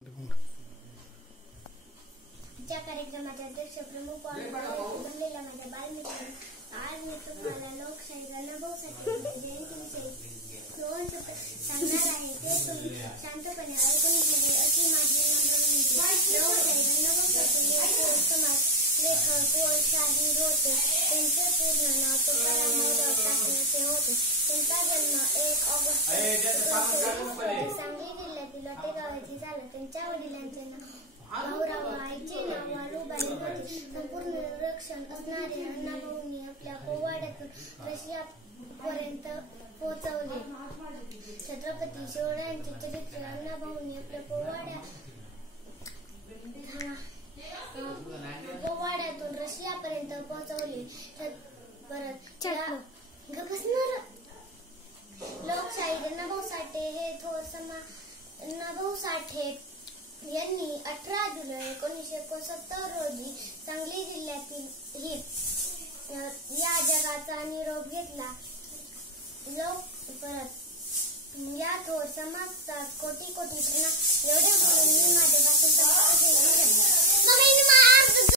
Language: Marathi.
च्या कार्यक्रमाचे अध्यक्ष प्रमुख बनलेल्या माझ्या बालमित्रांनो, आज मी तुम्हाला लोकशाही अनुभवासाठी जयंतीविषयी दोन शब्द सांगणार आहे. ते तुम्ही शांतपणे ऐकून घ्यावे अशी माझी नम्र विनंती. लोकशाही अनुभवासाठी समाज लेखक व शाहीर होते. त्यांचे पूर्ण नाव तुकाराम माधव टाकण्याचे होते. त्यांचा जन्म 1 ऑगस्ट सांगली जिल्ह्यातील लोटेगाव येथे झाला. त्यांच्या वडिलांचे नाव भाऊराव, आईचे नाव वालुबाई होते. संपूर्ण निरक्षर असणारे अण्णाभाऊंनी आपल्या पोवाड्यातून रशियापर्यंत पोहोचवले. छत्रपती शिवरायांचे चरित्र अण्णाभाऊंनी आपल्या पोवाड्यातून रशियापर्यंत पोहोचवले. लोकशाही अण्णाभाऊ साठे हे थोर अण्णाभाऊ साठे यांनी 18 जुलै 1969 रोजी सांगली जिल्ह्यातील या जगाचा निरोप घेतला. या थोर समाजचा कोटी कोटी प्रणाम. एवढे बोलून मी माझ्या भाषणाचा